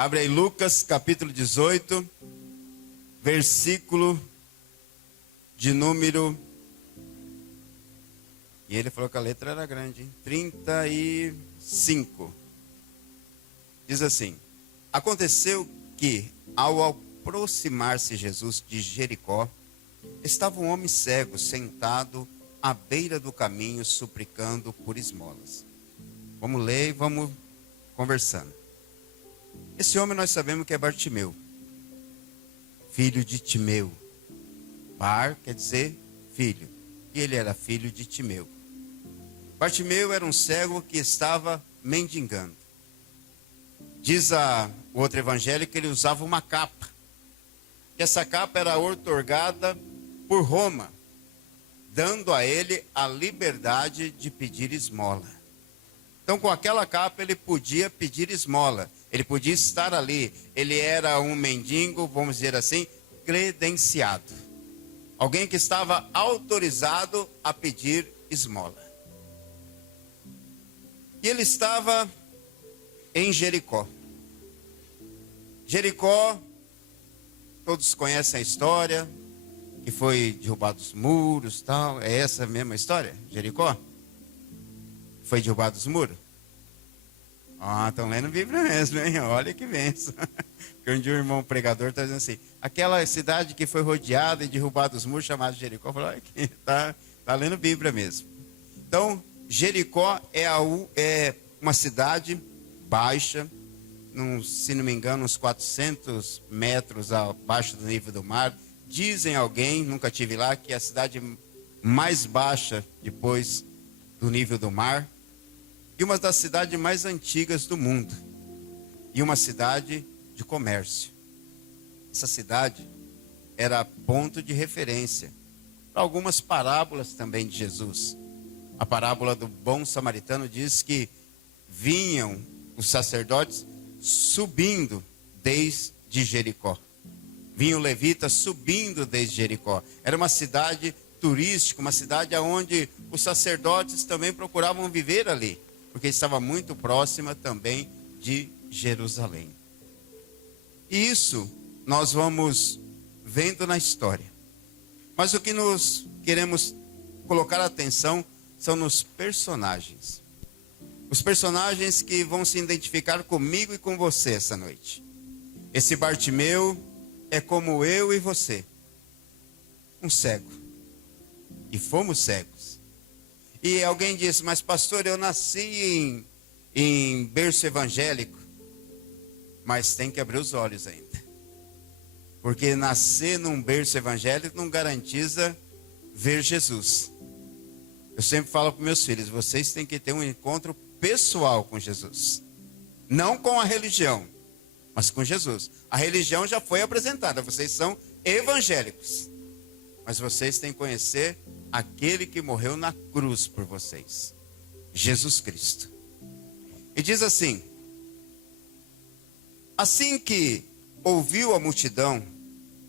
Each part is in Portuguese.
Abre aí Lucas capítulo 18, versículo de número... E ele falou que a letra era grande, hein? 35. Diz assim: Aconteceu que, ao aproximar-se Jesus de Jericó, estava um homem cego sentado à beira do caminho, suplicando por esmolas. Vamos ler e vamos conversando. Esse homem nós sabemos que é Bartimeu, filho de Timeu. Bar quer dizer filho, e ele era filho de Timeu. Bartimeu era um cego que estava mendigando. Diz o outro evangelho que ele usava uma capa. E essa capa era outorgada por Roma, dando a ele a liberdade de pedir esmola. Então, com aquela capa, ele podia pedir esmola. Ele podia estar ali. Ele era um mendigo, vamos dizer assim, credenciado. Alguém que estava autorizado a pedir esmola. E ele estava em Jericó. Jericó, todos conhecem a história, que foi derrubado os muros e tal. É essa mesma história? Jericó? Foi derrubado os muros? Estão lendo a Bíblia mesmo, hein? Olha que benção. Que um dia o irmão pregador está dizendo assim: aquela cidade que foi rodeada e derrubada os muros, chamada Jericó, falou: está lendo Bíblia mesmo. Então, Jericó é uma cidade baixa, se não me engano, uns 400 metros abaixo do nível do mar. Dizem alguém, nunca estive lá, que é a cidade mais baixa depois do nível do mar. E uma das cidades mais antigas do mundo. E uma cidade de comércio. Essa cidade era ponto de referência para algumas parábolas também de Jesus. A parábola do bom samaritano diz que vinham os sacerdotes subindo desde Jericó. Vinham levitas subindo desde Jericó. Era uma cidade turística, uma cidade onde os sacerdotes também procuravam viver ali, porque estava muito próxima também de Jerusalém. E isso nós vamos vendo na história. Mas o que nós queremos colocar atenção são nos personagens. Os personagens que vão se identificar comigo e com você essa noite. Esse Bartimeu é como eu e você. Um cego. E fomos cegos. E alguém disse: mas pastor, eu nasci em berço evangélico. Mas tem que abrir os olhos ainda. Porque nascer num berço evangélico não garantiza ver Jesus. Eu sempre falo para meus filhos: vocês têm que ter um encontro pessoal com Jesus. Não com a religião, mas com Jesus. A religião já foi apresentada, vocês são evangélicos. Mas vocês têm que conhecer aquele que morreu na cruz por vocês, Jesus Cristo. E diz assim: assim que ouviu a multidão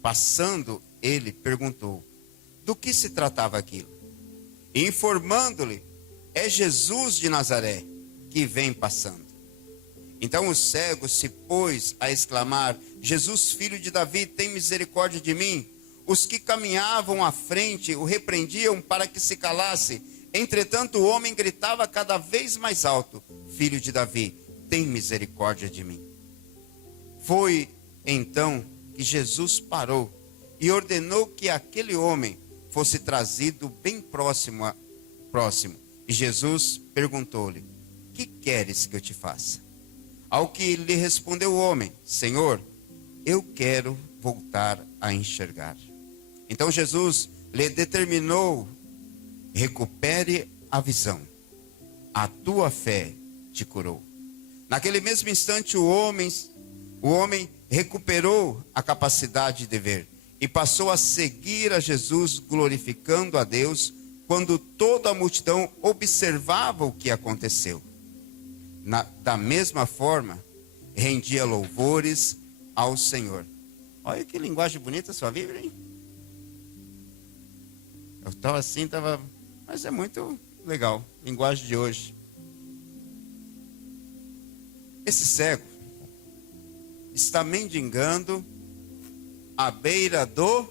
passando, ele perguntou do que se tratava aquilo. E informando-lhe: é Jesus de Nazaré que vem passando. Então o cego se pôs a exclamar: Jesus, filho de Davi, tem misericórdia de mim. Os que caminhavam à frente o repreendiam para que se calasse. Entretanto o homem gritava cada vez mais alto: Filho de Davi, tem misericórdia de mim. Foi então que Jesus parou e ordenou que aquele homem fosse trazido bem próximo. E Jesus perguntou-lhe: que queres que eu te faça? Ao que lhe respondeu o homem: Senhor, eu quero voltar a enxergar. Então Jesus lhe determinou: recupere a visão. A tua fé te curou. Naquele mesmo instante o homem recuperou a capacidade de ver e passou a seguir a Jesus, glorificando a Deus, quando toda a multidão observava o que aconteceu. Da mesma forma, rendia louvores ao Senhor. Olha que linguagem bonita a sua Bíblia, hein? Eu estava assim, mas é muito legal, linguagem de hoje. Esse cego, está mendigando à beira do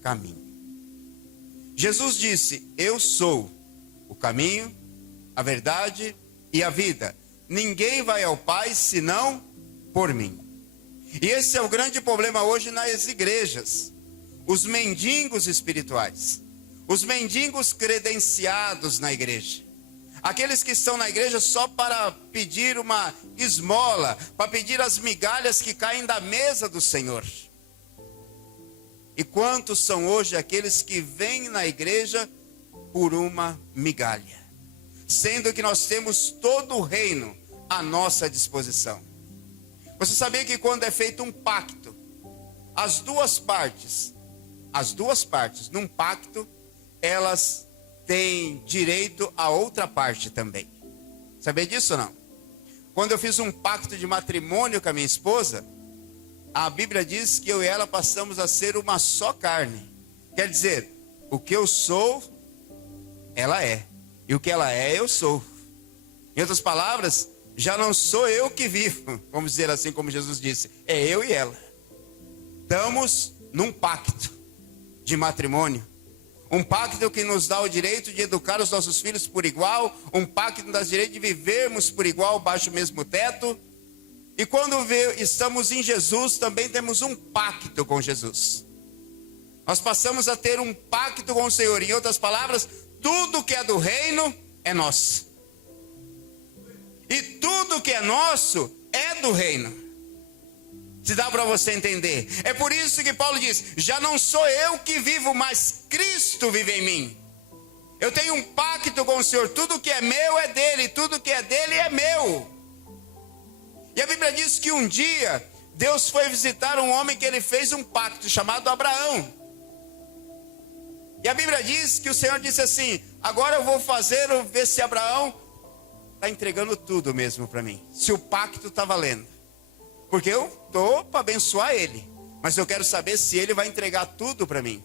caminho. Jesus disse: eu sou o caminho, a verdade e a vida. Ninguém vai ao Pai senão por mim. E esse é o grande problema hoje nas igrejas. Os mendigos espirituais, os mendigos credenciados na igreja, aqueles que estão na igreja só para pedir uma esmola, para pedir as migalhas que caem da mesa do Senhor. E quantos são hoje aqueles que vêm na igreja por uma migalha, sendo que nós temos todo o reino à nossa disposição? Você sabia que quando é feito um pacto, as duas partes num pacto, elas têm direito a outra parte também? Sabia disso ou não? Quando eu fiz um pacto de matrimônio com a minha esposa, a Bíblia diz que eu e ela passamos a ser uma só carne. Quer dizer, o que eu sou, ela é. E o que ela é, eu sou. Em outras palavras, já não sou eu que vivo, vamos dizer assim como Jesus disse, é eu e ela. Estamos num pacto de matrimônio. Um pacto que nos dá o direito de educar os nossos filhos por igual. Um pacto que nos dá o direito de vivermos por igual, baixo o mesmo teto. E quando estamos em Jesus, também temos um pacto com Jesus. Nós passamos a ter um pacto com o Senhor. Em outras palavras, tudo que é do reino é nosso. E tudo que é nosso é do reino. Se dá para você entender. É por isso que Paulo diz: já não sou eu que vivo, mas Cristo vive em mim. Eu tenho um pacto com o Senhor. Tudo que é meu é dele, tudo que é dele é meu. E a Bíblia diz que um dia Deus foi visitar um homem que ele fez um pacto, chamado Abraão. E a Bíblia diz que o Senhor disse assim: agora eu vou ver se Abraão está entregando tudo mesmo para mim, se o pacto está valendo. Porque eu estou para abençoar ele, mas eu quero saber se ele vai entregar tudo para mim.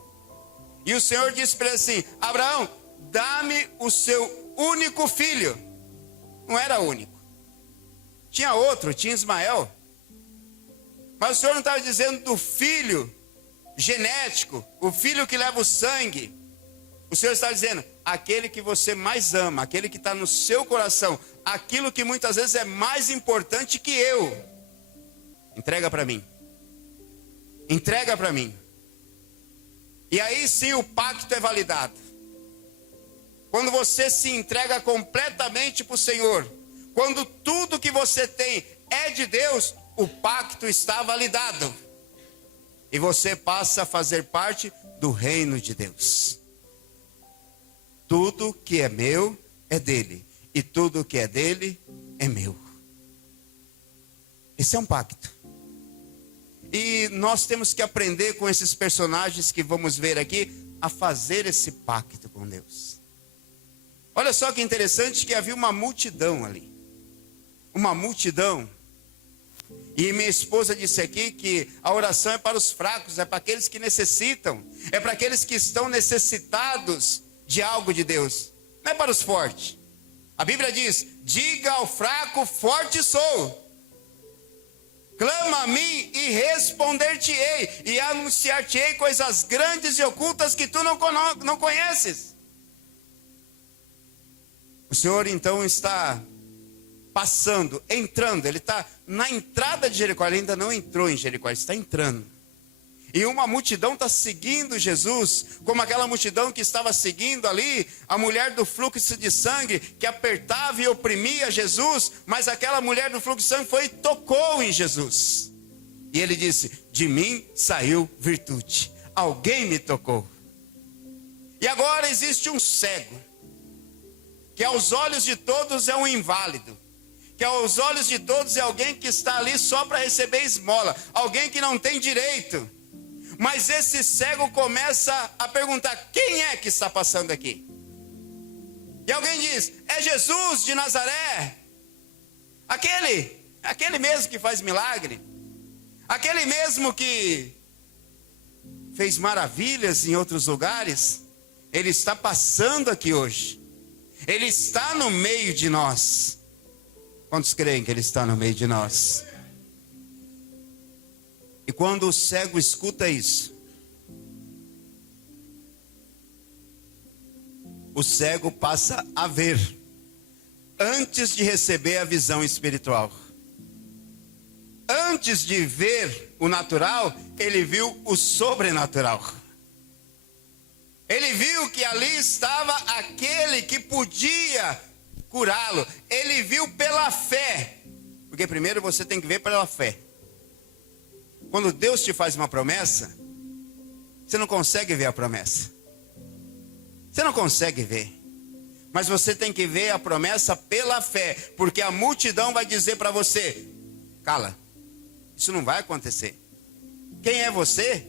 E o Senhor disse para ele assim: Abraão, dá-me o seu único filho. Não era único, tinha outro, tinha Ismael. Mas o Senhor não estava dizendo do filho genético, o filho que leva o sangue. O Senhor está dizendo: aquele que você mais ama, aquele que está no seu coração, aquilo que muitas vezes é mais importante que eu. Entrega para mim. Entrega para mim. E aí sim o pacto é validado. Quando você se entrega completamente para o Senhor, quando tudo que você tem é de Deus, o pacto está validado. E você passa a fazer parte do reino de Deus. Tudo que é meu é dele. E tudo que é dele é meu. Esse é um pacto. E nós temos que aprender com esses personagens que vamos ver aqui a fazer esse pacto com Deus. Olha só que interessante que havia uma multidão ali. Uma multidão. E minha esposa disse aqui que a oração é para os fracos, é para aqueles que necessitam, é para aqueles que estão necessitados de algo de Deus. Não é para os fortes. A Bíblia diz: diga ao fraco, forte sou. Clama a mim e responder-te-ei, e anunciar-te-ei coisas grandes e ocultas que tu não conheces. O Senhor então está passando, entrando, ele está na entrada de Jericó. Ele ainda não entrou em Jericó, ele está entrando. E uma multidão está seguindo Jesus, como aquela multidão que estava seguindo ali a mulher do fluxo de sangue, que apertava e oprimia Jesus, mas aquela mulher do fluxo de sangue foi e tocou em Jesus. E ele disse: de mim saiu virtude, alguém me tocou. E agora existe um cego, que aos olhos de todos é um inválido, que aos olhos de todos é alguém que está ali só para receber esmola, alguém que não tem direito. Mas esse cego começa a perguntar: quem é que está passando aqui? E alguém diz: é Jesus de Nazaré. Aquele mesmo que faz milagre. Aquele mesmo que fez maravilhas em outros lugares. Ele está passando aqui hoje. Ele está no meio de nós. Quantos creem que ele está no meio de nós? E quando o cego escuta isso, o cego passa a ver, antes de receber a visão espiritual. Antes de ver o natural, ele viu o sobrenatural. Ele viu que ali estava aquele que podia curá-lo. Ele viu pela fé. Porque primeiro você tem que ver pela fé. Quando Deus te faz uma promessa, você não consegue ver a promessa. Você não consegue ver. Mas você tem que ver a promessa pela fé. Porque a multidão vai dizer para você: cala, isso não vai acontecer. Quem é você?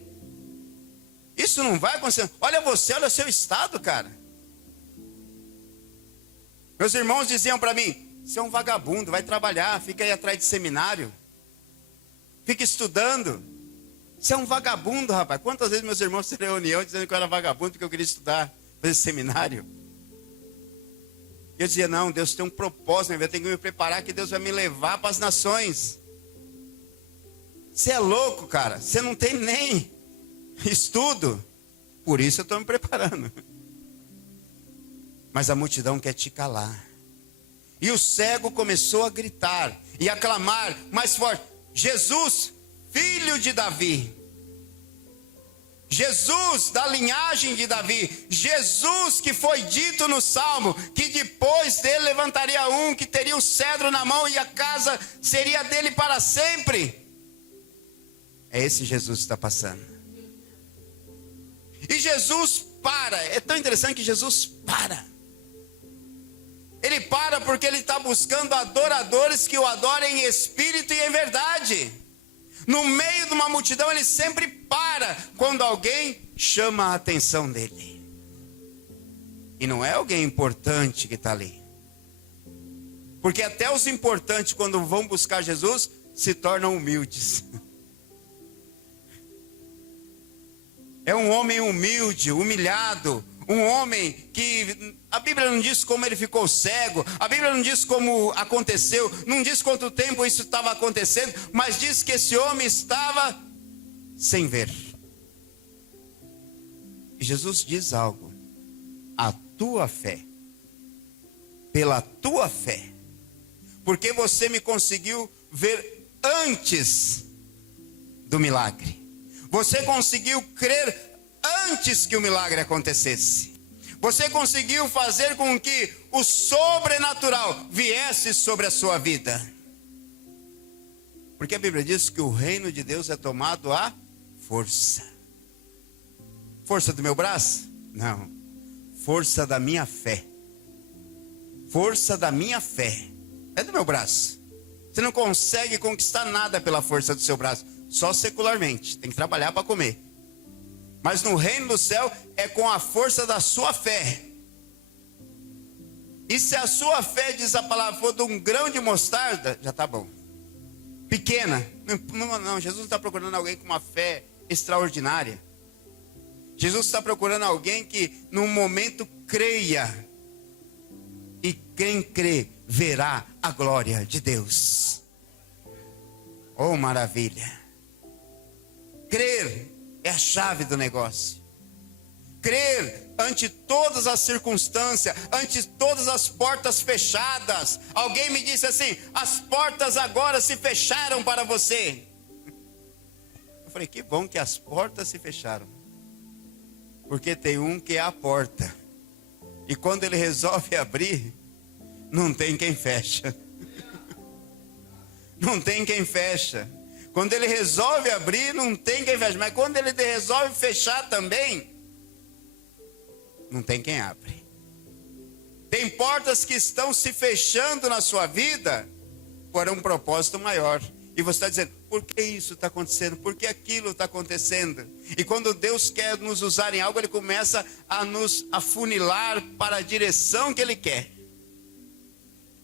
Isso não vai acontecer. Olha você, olha o seu estado, cara. Meus irmãos diziam para mim: você é um vagabundo, vai trabalhar, fica aí atrás de seminário. Fica estudando. Você é um vagabundo, rapaz. Quantas vezes meus irmãos se reuniam dizendo que eu era vagabundo porque eu queria estudar, fazer seminário? Eu dizia: não, Deus tem um propósito, eu tenho que me preparar que Deus vai me levar para as nações. Você é louco, cara. Você não tem nem estudo. Por isso eu estou me preparando. Mas a multidão quer te calar. E o cego começou a gritar e a clamar mais forte: Jesus, filho de Davi. Jesus da linhagem de Davi. Jesus que foi dito no Salmo que depois dele levantaria um que teria o cedro na mão e a casa seria dele para sempre. É esse Jesus que está passando. E Jesus para. É tão interessante que Jesus para. Ele para porque ele está buscando adoradores que o adorem em espírito e em verdade. No meio de uma multidão ele sempre para quando alguém chama a atenção dele. E não é alguém importante que está ali. Porque até os importantes, quando vão buscar Jesus, se tornam humildes. É um homem humilde, humilhado. Um homem que a Bíblia não diz como ele ficou cego. A Bíblia não diz como aconteceu. Não diz quanto tempo isso estava acontecendo. Mas diz que esse homem estava sem ver. E Jesus diz algo: a tua fé, pela tua fé, porque você me conseguiu ver antes do milagre. Você conseguiu crer antes que o milagre acontecesse. Você conseguiu fazer com que o sobrenatural viesse sobre a sua vida. Porque a Bíblia diz que o reino de Deus é tomado à força. Força do meu braço? Não. Força da minha fé. Força da minha fé. É do meu braço. Você não consegue conquistar nada pela força do seu braço. Só secularmente. Tem que trabalhar para comer. Mas no reino do céu é com a força da sua fé. E se a sua fé, diz a palavra, for de um grão de mostarda, já está bom. Pequena. Não, Jesus não está procurando alguém com uma fé extraordinária. Jesus está procurando alguém que num momento creia. E quem crê verá a glória de Deus. Oh, maravilha. Crer é a chave do negócio. Crer ante todas as circunstâncias, ante todas as portas fechadas. Alguém me disse assim: as portas agora se fecharam para você. Eu falei: que bom que as portas se fecharam. Porque tem um que é a porta. E quando ele resolve abrir, não tem quem fecha. Não tem quem fecha. Quando ele resolve abrir, não tem quem fecha. Mas quando ele resolve fechar também, não tem quem abre. Tem portas que estão se fechando na sua vida por um propósito maior. E você está dizendo: por que isso está acontecendo? Por que aquilo está acontecendo? E quando Deus quer nos usar em algo, Ele começa a nos afunilar para a direção que Ele quer.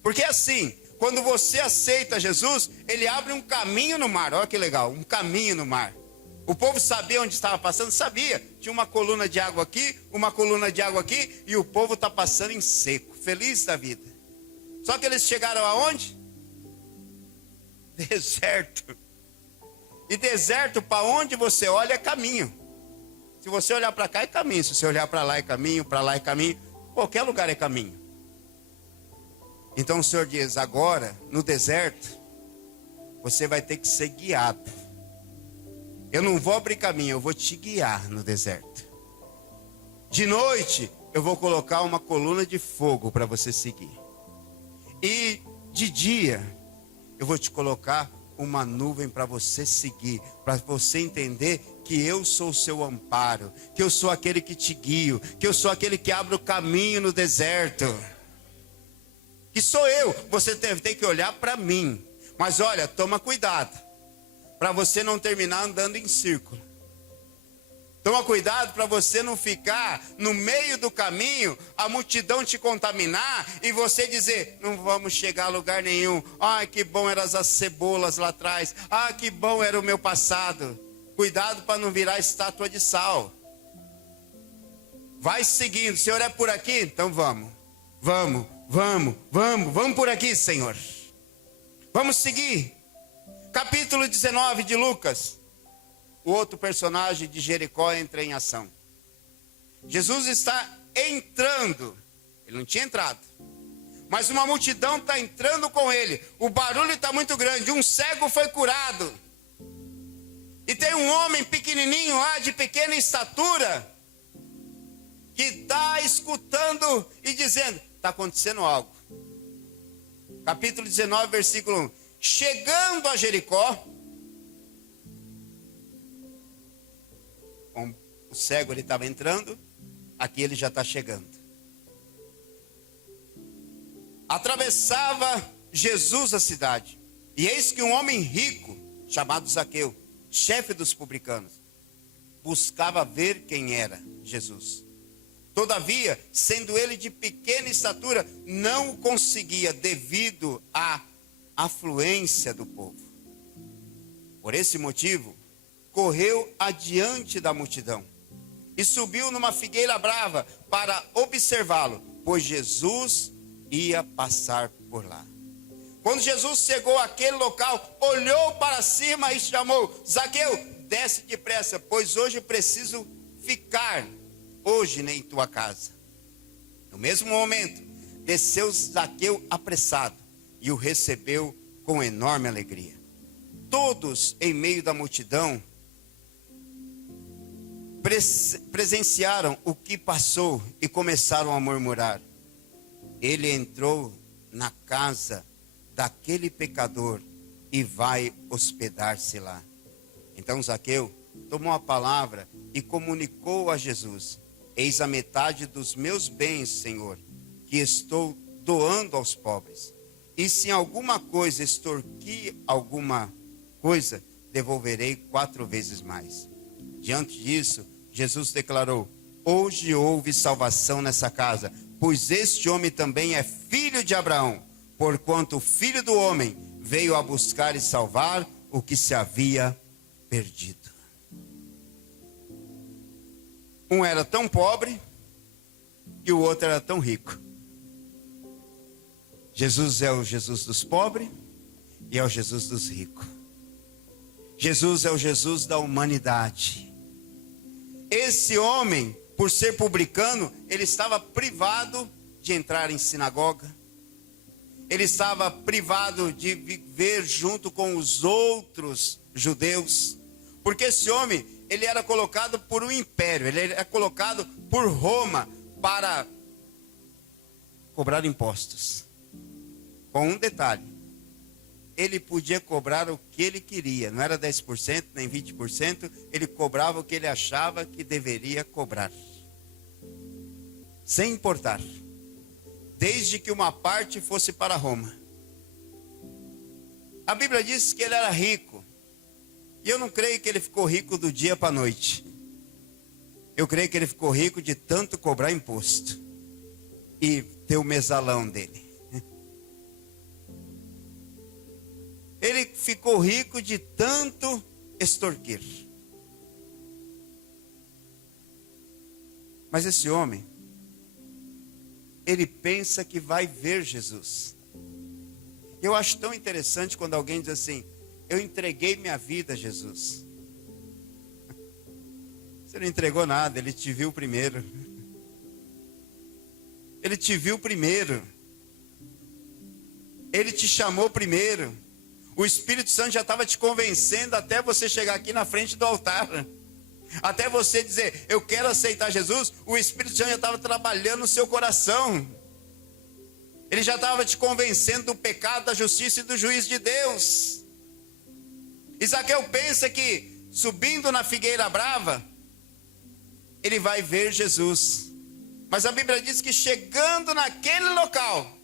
Porque assim, quando você aceita Jesus, Ele abre um caminho no mar. Olha que legal, um caminho no mar. O povo sabia onde estava passando? Sabia. Tinha uma coluna de água aqui, uma coluna de água aqui, e o povo está passando em seco, feliz da vida. Só que eles chegaram aonde? Deserto. E deserto, para onde você olha, é caminho. Se você olhar para cá, é caminho. Se você olhar para lá, é caminho. Para lá, é caminho. Qualquer lugar é caminho. Então o Senhor diz, agora, no deserto, você vai ter que ser guiado. Eu não vou abrir caminho, eu vou te guiar no deserto. De noite, eu vou colocar uma coluna de fogo para você seguir. E de dia, eu vou te colocar uma nuvem para você seguir, para você entender que eu sou o seu amparo, que eu sou aquele que te guio, que eu sou aquele que abre o caminho no deserto. Que sou eu, você tem que olhar para mim. Mas olha, toma cuidado, para você não terminar andando em círculo. Toma cuidado para você não ficar no meio do caminho, a multidão te contaminar e você dizer, não vamos chegar a lugar nenhum. Ai, que bom eram as cebolas lá atrás. Ah, que bom era o meu passado. Cuidado para não virar estátua de sal. Vai seguindo, Senhor, é por aqui? Então vamos. Vamos por aqui, Senhor. Vamos seguir. Capítulo 19 de Lucas. O outro personagem de Jericó entra em ação. Jesus está entrando. Ele não tinha entrado. Mas uma multidão está entrando com ele. O barulho está muito grande. Um cego foi curado. E tem um homem pequenininho lá, de pequena estatura, que está escutando e dizendo, está acontecendo algo. Capítulo 19, versículo 1. Chegando a Jericó, o cego ele estava entrando, aqui ele já está chegando. Atravessava Jesus a cidade, e eis que um homem rico, chamado Zaqueu, chefe dos publicanos, buscava ver quem era Jesus. Todavia, sendo ele de pequena estatura, não o conseguia devido à afluência do povo. Por esse motivo, correu adiante da multidão e subiu numa figueira brava para observá-lo, pois Jesus ia passar por lá. Quando Jesus chegou àquele local, olhou para cima e chamou, Zaqueu, desce depressa, pois hoje preciso ficar hoje em tua casa. No mesmo momento, desceu Zaqueu apressado e o recebeu com enorme alegria. Todos em meio da multidão presenciaram o que passou e começaram a murmurar. Ele entrou na casa daquele pecador e vai hospedar-se lá. Então Zaqueu tomou a palavra e comunicou a Jesus, eis a metade dos meus bens, Senhor, que estou doando aos pobres. E se em alguma coisa extorquir alguma coisa, devolverei 4 vezes mais. Diante disso, Jesus declarou, hoje houve salvação nessa casa, pois este homem também é filho de Abraão, porquanto o Filho do Homem veio a buscar e salvar o que se havia perdido. Um era tão pobre e o outro era tão rico. Jesus é o Jesus dos pobres e é o Jesus dos ricos. Jesus é o Jesus da humanidade. Esse homem, por ser publicano, ele estava privado de entrar em sinagoga. Ele estava privado de viver junto com os outros judeus. Porque esse homem, ele era colocado por um império, ele era colocado por Roma para cobrar impostos. Com um detalhe, ele podia cobrar o que ele queria, não era 10%, nem 20%, ele cobrava o que ele achava que deveria cobrar. Sem importar, desde que uma parte fosse para Roma. A Bíblia diz que ele era rico, e eu não creio que ele ficou rico do dia para a noite. Eu creio que ele ficou rico de tanto cobrar imposto e ter o mesalão dele. Ele ficou rico de tanto extorquir. Mas esse homem, ele pensa que vai ver Jesus. Eu acho tão interessante quando alguém diz assim, eu entreguei minha vida a Jesus. Você não entregou nada, Ele te viu primeiro. Ele te viu primeiro. Ele te chamou primeiro. O Espírito Santo já estava te convencendo até você chegar aqui na frente do altar. Até você dizer, eu quero aceitar Jesus. O Espírito Santo já estava trabalhando no seu coração. Ele já estava te convencendo do pecado, da justiça e do juízo de Deus. E Zaqueu pensa que subindo na figueira brava, ele vai ver Jesus. Mas a Bíblia diz que chegando naquele local,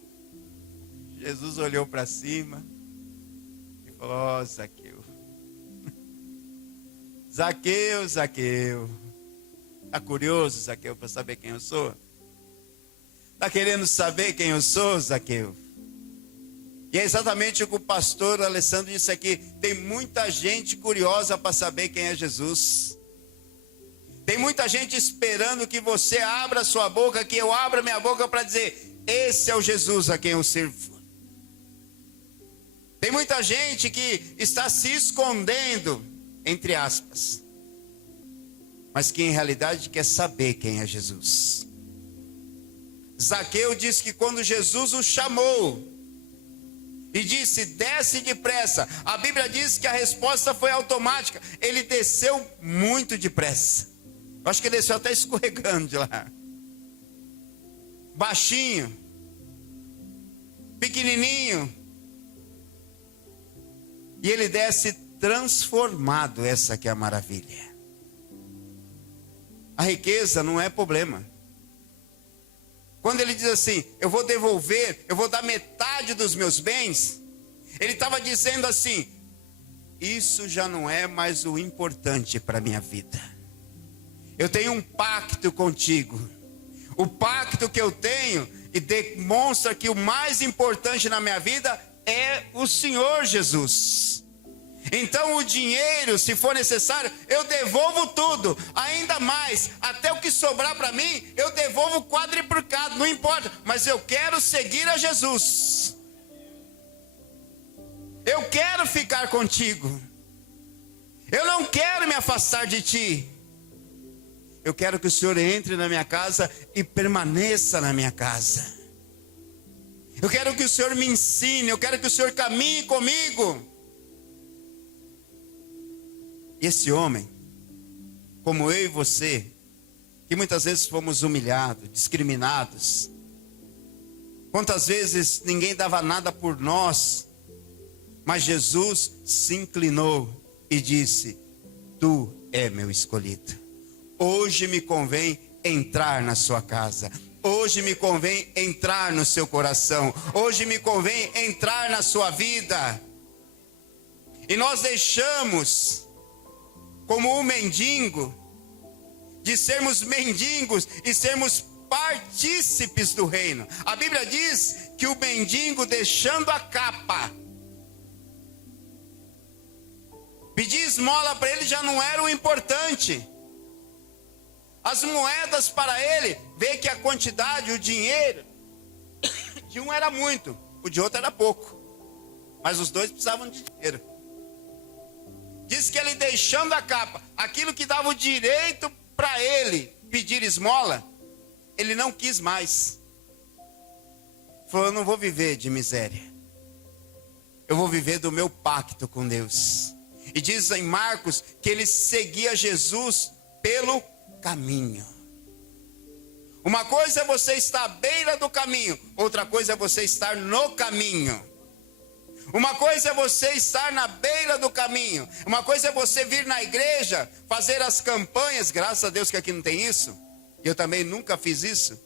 Jesus olhou para cima e falou, ó, Zaqueu. Zaqueu, Zaqueu. Está curioso, Zaqueu, para saber quem eu sou? Está querendo saber quem eu sou, Zaqueu? E é exatamente o que o pastor Alessandro disse aqui. Tem muita gente curiosa para saber quem é Jesus. Tem muita gente esperando que você abra sua boca, que eu abra minha boca para dizer, esse é o Jesus a quem eu sirvo. Tem muita gente que está se escondendo, entre aspas, mas que em realidade quer saber quem é Jesus. Zaqueu diz que quando Jesus o chamou e disse, desce depressa, a Bíblia diz que a resposta foi automática. Ele desceu muito depressa. Eu acho que ele desceu até escorregando de lá. Baixinho, pequenininho. E ele desce transformado. Essa que é a maravilha. A riqueza não é problema. Quando ele diz assim, eu vou devolver, eu vou dar metade dos meus bens, ele estava dizendo assim, isso já não é mais o importante para a minha vida. Eu tenho um pacto contigo. O pacto que eu tenho e demonstra que o mais importante na minha vida é o Senhor Jesus. Então o dinheiro, se for necessário, eu devolvo tudo, ainda mais, até o que sobrar para mim, eu devolvo quadriplicado, não importa, mas eu quero seguir a Jesus. Eu quero ficar contigo. Eu não quero me afastar de ti. Eu quero que o Senhor entre na minha casa e permaneça na minha casa. Eu quero que o Senhor me ensine, eu quero que o Senhor caminhe comigo. E esse homem, como eu e você, que muitas vezes fomos humilhados, discriminados, quantas vezes ninguém dava nada por nós, mas Jesus se inclinou e disse, tu é meu escolhido. Hoje me convém entrar na sua casa. Hoje me convém entrar no seu coração. Hoje me convém entrar na sua vida. E nós deixamos, como um mendigo, de sermos mendigos e sermos partícipes do reino. A Bíblia diz que o mendigo, deixando a capa, pedir esmola para ele já não era o importante. As moedas para ele, vê que a quantidade, o dinheiro, de um era muito, o de outro era pouco. Mas os dois precisavam de dinheiro. Diz que ele, deixando a capa, aquilo que dava o direito para ele pedir esmola, ele não quis mais. Falou, eu não vou viver de miséria. Eu vou viver do meu pacto com Deus. E diz em Marcos que ele seguia Jesus pelo caminho. Uma coisa é você estar à beira do caminho, outra coisa é você estar no caminho. Uma coisa é você estar na beira do caminho, uma coisa é você vir na igreja, fazer as campanhas, graças a Deus que aqui não tem isso, eu também nunca fiz isso,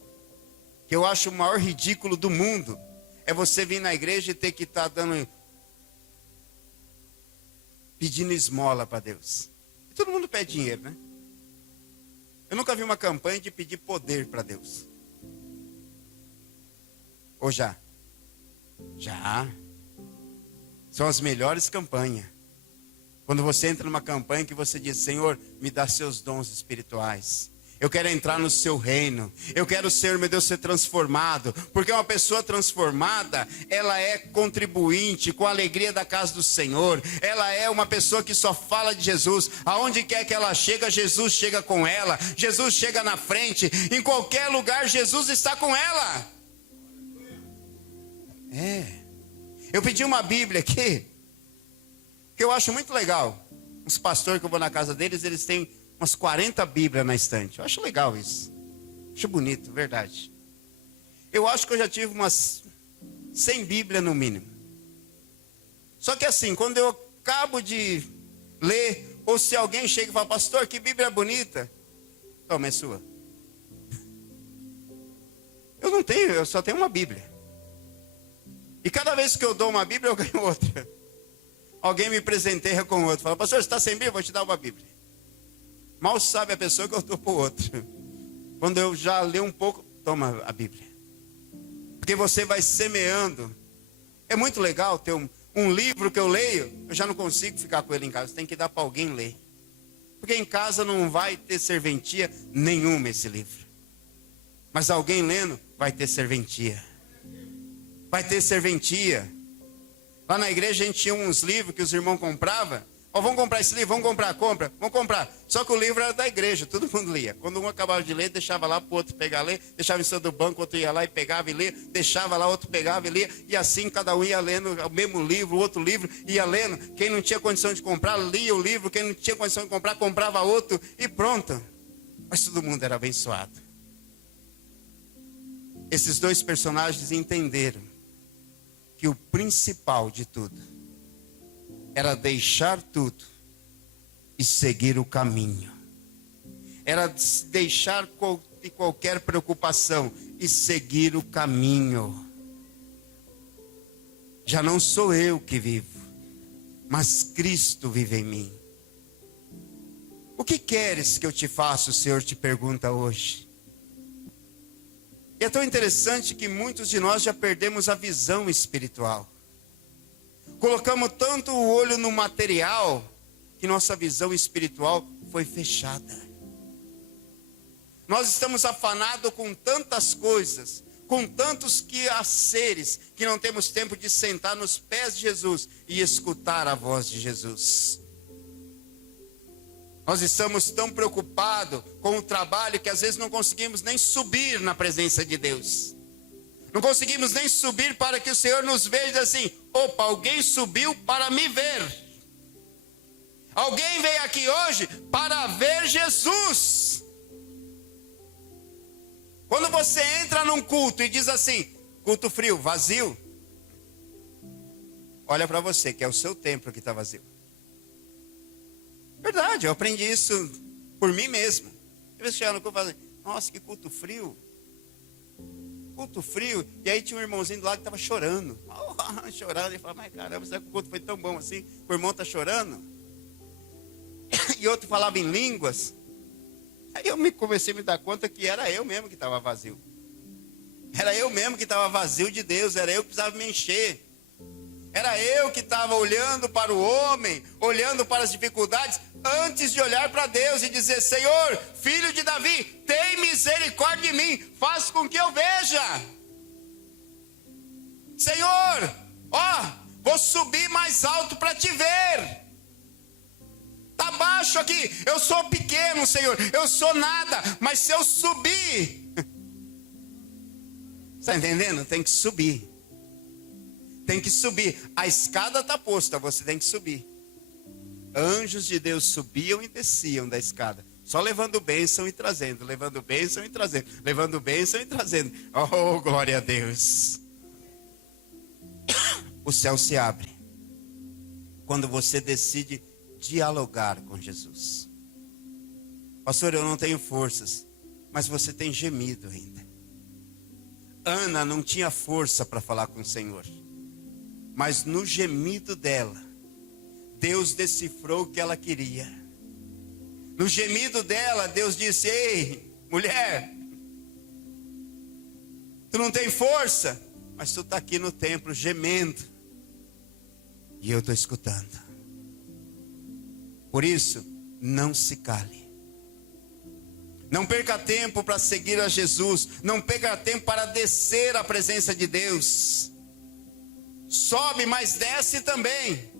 que eu acho o maior ridículo do mundo, é você vir na igreja e ter que estar pedindo esmola para Deus. E todo mundo pede dinheiro, né? Eu nunca vi uma campanha de pedir poder para Deus. Ou já? Já. São as melhores campanhas. Quando você entra numa campanha que você diz, Senhor, me dá seus dons espirituais. Eu quero entrar no seu reino. Eu quero, Senhor, meu Deus, ser transformado. Porque uma pessoa transformada, ela é contribuinte com a alegria da casa do Senhor. Ela é uma pessoa que só fala de Jesus. Aonde quer que ela chega, Jesus chega com ela. Jesus chega na frente. Em qualquer lugar, Jesus está com ela. Eu pedi uma Bíblia aqui, que eu acho muito legal. Os pastores que eu vou na casa deles, eles têm umas 40 Bíblias na estante. Eu acho legal isso. Acho bonito, verdade. Eu acho que eu já tive umas 100 Bíblias no mínimo. Só que assim, quando eu acabo de ler, ou se alguém chega e fala, pastor, que Bíblia bonita. Toma, é sua. Eu não tenho, eu só tenho uma Bíblia. E cada vez que eu dou uma Bíblia, eu ganho outra. Alguém me presenteia com outra. Fala, pastor, você está sem Bíblia? Vou te dar uma Bíblia. Mal sabe a pessoa que eu dou para o outro. Quando eu já leio um pouco, toma a Bíblia. Porque você vai semeando. É muito legal ter um livro que eu leio, eu já não consigo ficar com ele em casa. Você tem que dar para alguém ler. Porque em casa não vai ter serventia nenhuma esse livro. Mas alguém lendo vai ter serventia. Vai ter serventia. Lá na igreja a gente tinha uns livros que os irmãos compravam. Vamos comprar esse livro, vamos comprar, vamos comprar. Só que o livro era da igreja, todo mundo lia. Quando um acabava de ler, deixava lá para o outro pegar, ler. Deixava em cima do banco, outro ia lá e pegava e lia. Deixava lá, outro pegava e lia. E assim cada um ia lendo o mesmo livro, o outro livro, ia lendo. Quem não tinha condição de comprar, lia o livro. Quem não tinha condição de comprar, comprava outro e pronto. Mas todo mundo era abençoado. Esses dois personagens entenderam que o principal de tudo era deixar tudo e seguir o caminho. Era deixar de qualquer preocupação e seguir o caminho. Já não sou eu que vivo, mas Cristo vive em mim. O que queres que eu te faça? O Senhor te pergunta hoje. E é tão interessante que muitos de nós já perdemos a visão espiritual. Colocamos tanto o olho no material, que nossa visão espiritual foi fechada. Nós estamos afanados com tantas coisas, com tantos quehaceres, que não temos tempo de sentar nos pés de Jesus e escutar a voz de Jesus. Nós estamos tão preocupados com o trabalho que às vezes não conseguimos nem subir na presença de Deus. Não conseguimos nem subir para que o Senhor nos veja assim. Opa, alguém subiu para me ver. Alguém veio aqui hoje para ver Jesus. Quando você entra num culto e diz assim, culto frio, vazio. Olha para você, que é o seu templo que está vazio. Verdade, eu aprendi isso por mim mesmo. Às vezes chega no culto e fala assim, nossa, que culto frio. Culto frio. E aí tinha um irmãozinho do lado que estava chorando. Chorando. E falava, mas caramba, será que o culto foi tão bom assim? O irmão está chorando. E outro falava em línguas. Aí eu comecei a me dar conta que era eu mesmo que estava vazio. Era eu mesmo que estava vazio de Deus. Era eu que precisava me encher. Era eu que estava olhando para o homem, olhando para as dificuldades, antes de olhar para Deus e dizer, Senhor, filho de Davi, tem misericórdia de mim, faz com que eu veja. Senhor, vou subir mais alto para te ver. Está baixo aqui, eu sou pequeno, Senhor, eu sou nada, mas se eu subir, está entendendo? Tem que subir. Tem que subir. A escada está posta, você tem que subir. Anjos de Deus subiam e desciam da escada, só levando bênção e trazendo, levando bênção e trazendo, levando bênção e trazendo. Oh, glória a Deus. O céu se abre quando você decide dialogar com Jesus. Pastor, eu não tenho forças, mas você tem gemido ainda. Ana não tinha força para falar com o Senhor, mas no gemido dela, Deus decifrou o que ela queria. No gemido dela, Deus disse, ei, mulher, tu não tem força, mas tu está aqui no templo gemendo, e eu estou escutando. Por isso, não se cale. Não perca tempo para seguir a Jesus. Não perca tempo para descer à presença de Deus. Sobe, mas desce também.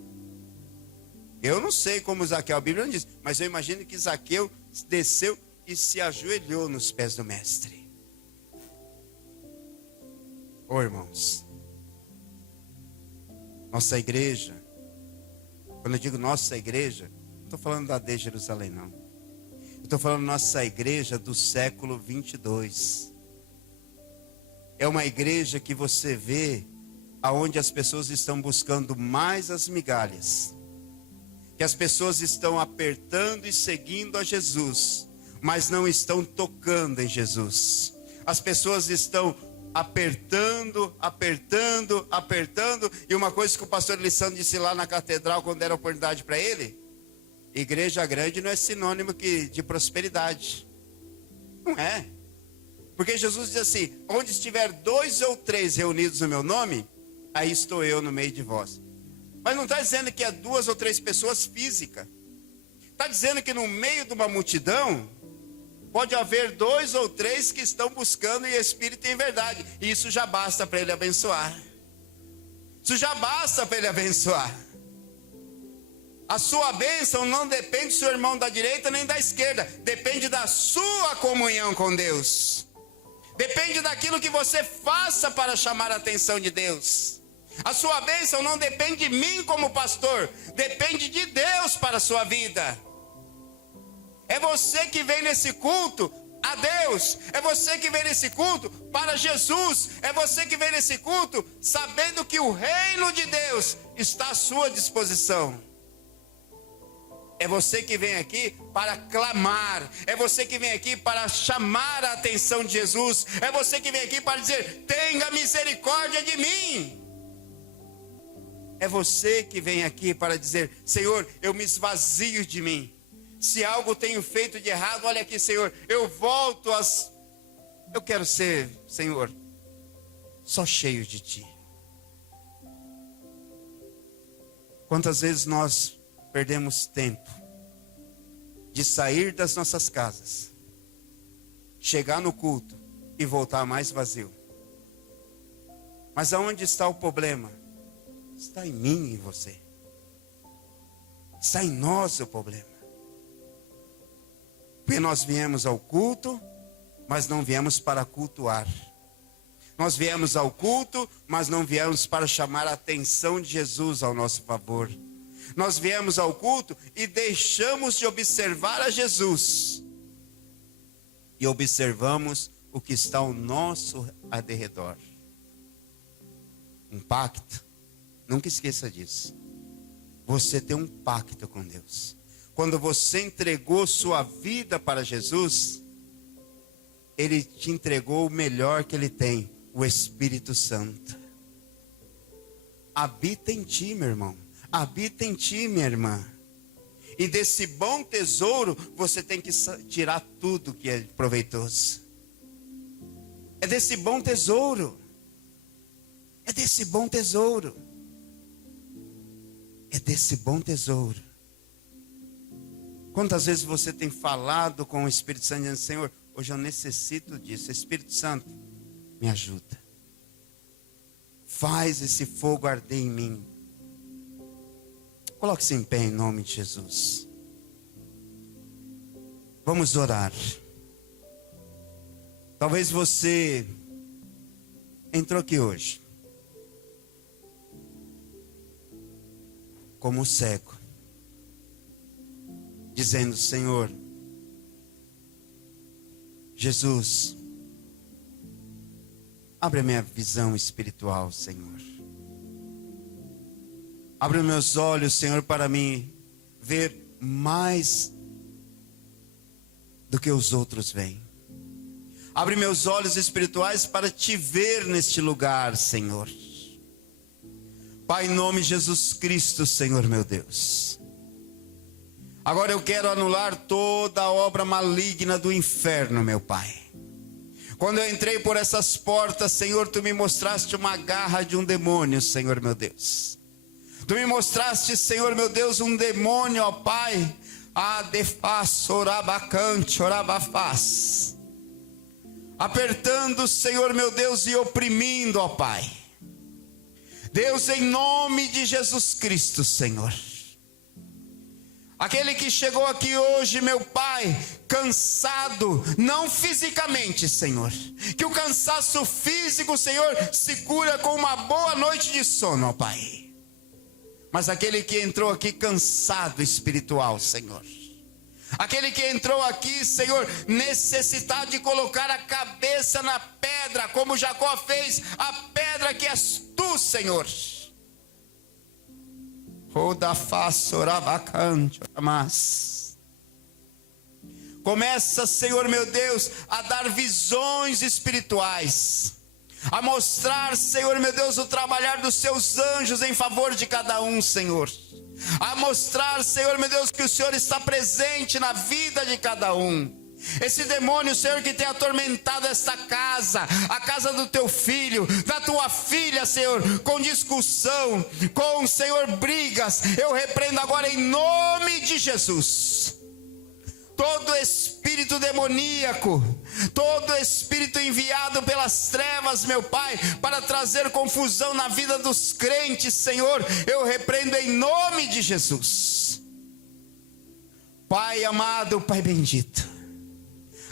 Eu não sei como Zaqueu, a Bíblia não diz, mas eu imagino que Zaqueu desceu e se ajoelhou nos pés do mestre. Ô irmãos, nossa igreja, quando eu digo nossa igreja, não estou falando da de Jerusalém não. Eu estou falando nossa igreja do século 22. É uma igreja que você vê aonde as pessoas estão buscando mais as migalhas. Que as pessoas estão apertando e seguindo a Jesus, mas não estão tocando em Jesus. As pessoas estão apertando, e uma coisa que o pastor Lissandro disse lá na catedral, quando deram oportunidade para ele: igreja grande não é sinônimo de prosperidade. Não é. Porque Jesus diz assim: onde estiver 2 ou 3 reunidos no meu nome, aí estou eu no meio de vós. Mas não está dizendo que é 2 ou 3 pessoas físicas. Está dizendo que no meio de uma multidão pode haver 2 ou 3 que estão buscando em espírito e em verdade. E isso já basta para ele abençoar. Isso já basta para ele abençoar. A sua bênção não depende do seu irmão da direita nem da esquerda. Depende da sua comunhão com Deus. Depende daquilo que você faça para chamar a atenção de Deus. A sua bênção não depende de mim como pastor. Depende de Deus para a sua vida. É você que vem nesse culto a Deus. É você que vem nesse culto para Jesus. É você que vem nesse culto sabendo que o reino de Deus está à sua disposição. É você que vem aqui para clamar. É você que vem aqui para chamar a atenção de Jesus. É você que vem aqui para dizer: tenha misericórdia de mim. É você que vem aqui para dizer: Senhor, eu me esvazio de mim. Se algo tenho feito de errado, olha aqui, Senhor, eu volto eu quero ser, Senhor, só cheio de Ti. Quantas vezes nós perdemos tempo de sair das nossas casas, chegar no culto e voltar mais vazio. Mas aonde está o problema? Está em mim e em você. Está em nós o problema. Porque nós viemos ao culto, mas não viemos para cultuar. Nós viemos ao culto, mas não viemos para chamar a atenção de Jesus ao nosso favor. Nós viemos ao culto e deixamos de observar a Jesus. E observamos o que está ao nosso redor. Um pacto. Nunca esqueça disso. Você tem um pacto com Deus. Quando você entregou sua vida para Jesus, Ele te entregou o melhor que Ele tem, o Espírito Santo. Habita em ti, meu irmão. Habita em ti, minha irmã. E desse bom tesouro, você tem que tirar tudo que é proveitoso. É desse bom tesouro. É desse bom tesouro. É desse bom tesouro. Quantas vezes você tem falado com o Espírito Santo dizendo: Senhor, hoje eu necessito disso. Espírito Santo, me ajuda. Faz esse fogo arder em mim. Coloque-se em pé em nome de Jesus. Vamos orar. Talvez você entrou aqui hoje como cego, dizendo: Senhor, Jesus, abre a minha visão espiritual, Senhor. Abre os meus olhos, Senhor, para me ver mais do que os outros veem. Abre meus olhos espirituais para te ver neste lugar, Senhor. Pai, em nome de Jesus Cristo, Senhor meu Deus. Agora eu quero anular toda a obra maligna do inferno, meu Pai. Quando eu entrei por essas portas, Senhor, Tu me mostraste uma garra de um demônio, Senhor meu Deus. Tu me mostraste, Senhor meu Deus, um demônio, ó Pai, Adefaz, orabacante, orabafaz. Apertando, Senhor meu Deus, e oprimindo, ó Pai. Deus, em nome de Jesus Cristo, Senhor. Aquele que chegou aqui hoje, meu Pai, cansado, não fisicamente, Senhor. Que o cansaço físico, Senhor, se cura com uma boa noite de sono, ó Pai. Mas aquele que entrou aqui cansado espiritual, Senhor. Aquele que entrou aqui, Senhor, necessitado de colocar a cabeça na pedra, como Jacó fez, a pedra que és tu, Senhor. Começa, Senhor meu Deus, a dar visões espirituais, a mostrar, Senhor meu Deus, o trabalhar dos seus anjos em favor de cada um, Senhor. A mostrar, Senhor meu Deus, que o Senhor está presente na vida de cada um. Esse demônio, Senhor, que tem atormentado esta casa, a casa do teu filho, da tua filha, Senhor, com discussão, com, Senhor, brigas, eu repreendo agora em nome de Jesus. Todo espírito demoníaco, todo espírito enviado pelas trevas, meu Pai, para trazer confusão na vida dos crentes, Senhor, eu repreendo em nome de Jesus. Pai amado, Pai bendito,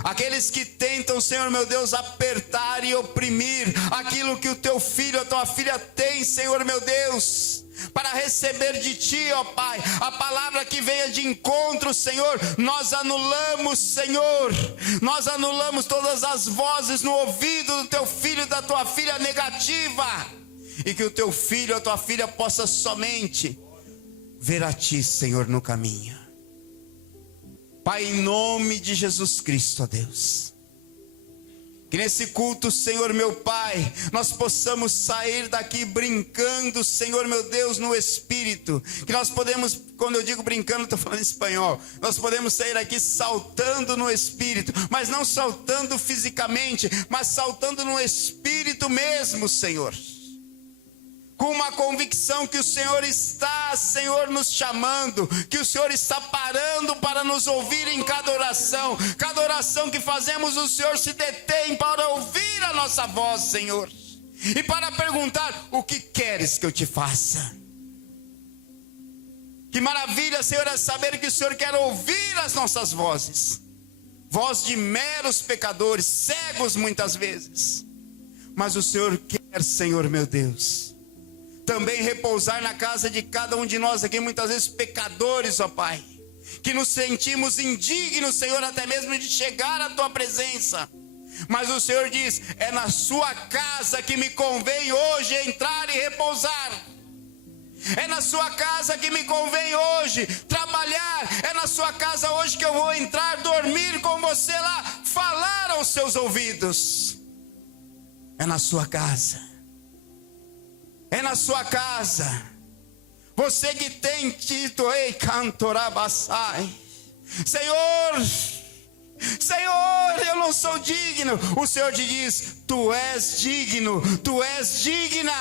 aqueles que tentam, Senhor meu Deus, apertar e oprimir aquilo que o teu filho, a tua filha tem, Senhor meu Deus, para receber de ti, ó Pai, a palavra que venha de encontro, Senhor, nós anulamos, Senhor, nós anulamos todas as vozes no ouvido do teu filho e da tua filha negativa, e que o teu filho, a tua filha possa somente ver a ti, Senhor, no caminho. Pai, em nome de Jesus Cristo, ó Deus, que nesse culto, Senhor meu Pai, nós possamos sair daqui brincando, Senhor meu Deus, no Espírito. Que nós podemos, quando eu digo brincando, estou falando em espanhol. Nós podemos sair aqui saltando no Espírito, mas não saltando fisicamente, mas saltando no Espírito mesmo, Senhor. Com uma convicção que o Senhor está, Senhor, nos chamando, que o Senhor está parando para nos ouvir em cada oração que fazemos, o Senhor se detém para ouvir a nossa voz, Senhor, e para perguntar: o que queres que eu te faça? Que maravilha, Senhor, é saber que o Senhor quer ouvir as nossas vozes, voz de meros pecadores, cegos muitas vezes, mas o Senhor quer, Senhor meu Deus, também repousar na casa de cada um de nós aqui, muitas vezes pecadores, ó Pai, que nos sentimos indignos, Senhor, até mesmo de chegar à tua presença, mas o Senhor diz: é na sua casa que me convém hoje entrar e repousar, é na sua casa que me convém hoje trabalhar, é na sua casa hoje que eu vou entrar, dormir com você lá, falar aos seus ouvidos, é na sua casa. É na sua casa. Você que tem tido, ei, cantorabassai, Senhor, Senhor, eu não sou digno. O Senhor te diz: tu és digno, tu és digna.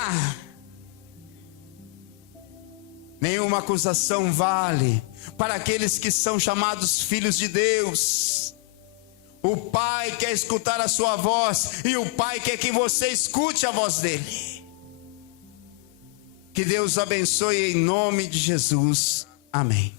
Nenhuma acusação vale para aqueles que são chamados filhos de Deus. O Pai quer escutar a sua voz, e o Pai quer que você escute a voz dele. Que Deus abençoe em nome de Jesus. Amém.